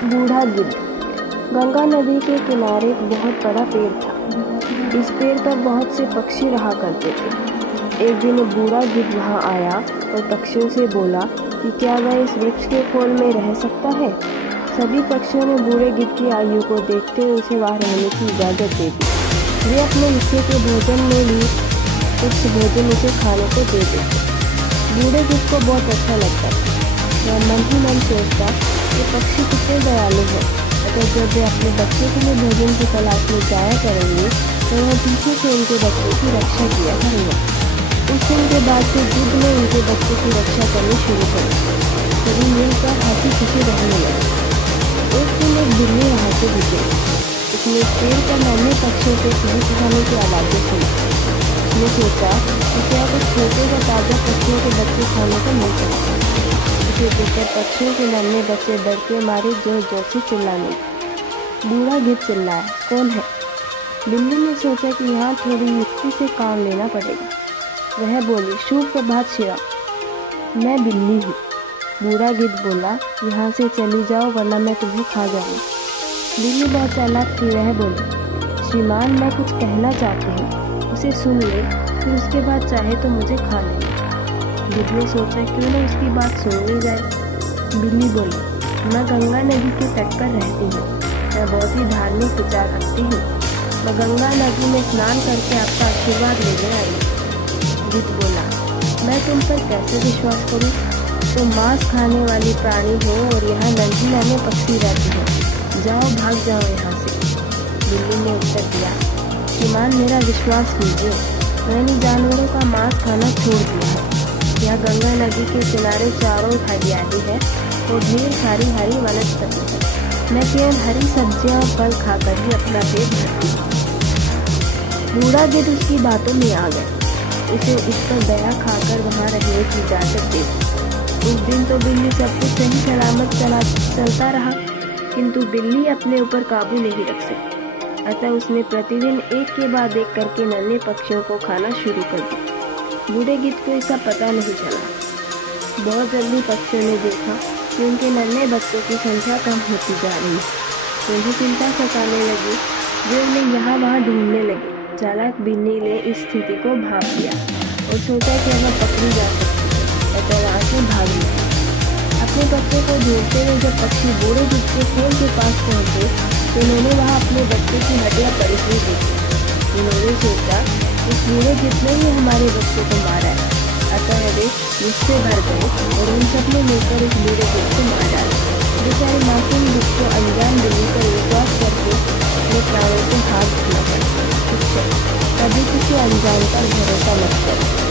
बूढ़ा गिद्ध। गंगा नदी के किनारे एक बहुत बड़ा पेड़ था। इस पेड़ पर बहुत से पक्षी रहा करते थे। एक दिन बूढ़ा गिद्ध वहाँ आया और पक्षियों से बोला कि क्या वह इस वृक्ष के खोल में रह सकता है। सभी पक्षियों ने बूढ़े गिद्ध की आयु को देखते हुए उसे वहाँ रहने की इजाज़त दे दी। वे अपने हिस्से के भोजन में भी कुछ भोजन उसे खाने को दे देते। बूढ़े गिद्ध को बहुत अच्छा लगता था। वह मन ही मन सोचता कि पक्षी कितने दयालु हैं। अगर जब वे अपने बच्चे के लिए भोजन की तलाश में जाया करेंगे तो वह पीछे से उनके बच्चे की रक्षा किया करेगा। उस दिन के बाद से गिद्ध ने उनके बच्चे की रक्षा करनी शुरू कर दी। सभी मिलकर हंसी खुशी रहने लगे। एक दिन एक बिल्ली वहाँ से गुजरी। उसने पेड़ पर नन्हे पक्षियों के चहचहाने की आवाज़ें सुनी। उसने सोचा कि क्या कुछ छोटे व ताज़ा पक्षियों के बच्चे खाने को मिल सकते हैं। उसे देखकर पक्षियों के नन्हे बच्चे डर के मारे जोर जोर से चिल्लाने लगे। बूढ़ा गिद्ध चिल्लाया, कौन है? बिल्ली ने सोचा कि यहाँ थोड़ी युक्ति से काम लेना पड़ेगा। वह बोली, शुभ प्रभात शिवा, मैं बिल्ली हूँ। बूढ़ा गिद्ध बोला, यहाँ से चली जाओ वरना मैं तुम्हें खा जाऊँगा। बिल्ली बहुत चालाक थी। वह बोली, श्रीमान मैं कुछ कहना चाहती हूँ, उसे सुन ले, फिर उसके बाद चाहे तो मुझे खा ले। गिद्ध ने सोचा क्यों न उसकी बात सुन ली जाए। बिल्ली बोली, मैं गंगा नदी के तट पर रहती हूँ। मैं बहुत ही धार्मिक विचार रखती हूँ। मैं गंगा नदी में स्नान करके आपका आशीर्वाद लेने आई हूँ। गिद्ध बोला, मैं तुम पर कैसे विश्वास करूँ? तुम मांस खाने वाली प्राणी हो और यहाँ नन्हे पक्षी रहते हो। जाओ, भाग जाओ यहाँ से। बिल्ली ने उत्तर दिया, श्रीमान मेरा विश्वास कीजिए, मैंने जानवरों का मांस खाना छोड़ दिया है। यहाँ गंगा नदी के किनारे चारों हरियाली है और ढेर सारी हरी वनस्पति है। मैं केवल हरी सब्जियाँ और फल खाकर ही अपना पेट भरती हूँ। बूढ़ा गिद्ध उसकी बातों में आ गया। उसे इस पर दया खाकर वहाँ रहने की इजाज़त दे दी। उस दिन तो बिल्ली सब कुछ सही सलामत चलता रहा, किंतु बिल्ली अपने ऊपर काबू नहीं रख सकी। अतः उसने प्रतिदिन एक के बाद एक करके नन्हे पक्षियों को खाना शुरू कर दिया। बूढ़े गिद्ध को इसका पता नहीं चला। बहुत जल्दी पक्षियों ने देखा कि उनके नन्हे बच्चों की संख्या कम होती जा रही है। उन्हें चिंता सताने लगी। वे उन्हें यहाँ वहाँ ढूंढने लगे। चालाक बिल्ली ने इस स्थिति को भांप लिया और सोचा कि अगर पकड़ी जा सकती है तो वहाँ से भाग निकली। अपने बच्चों को ढूंढते हुए जब पक्षी बूढ़े गिद्ध के खेल के पास पहुँचे तो उन्होंने वहाँ अपने बच्चे की हड्डियाँ पड़ी हुई देखी। उन्होंने सोचा इस बूढ़े गिद्ध ने ही हमारे बच्चे को मारा है। अतः वे गुस्से भर गए और उन सब ने मिलकर इस बूढ़े गिद्ध को मार डाला। बेचारे मासूम गिद्ध को अनजान बिल्ली पर विश्वास करके अपने प्राणों को हाथ धोना पड़ा। कभी किसी अनजान पर भरोसा मत करो।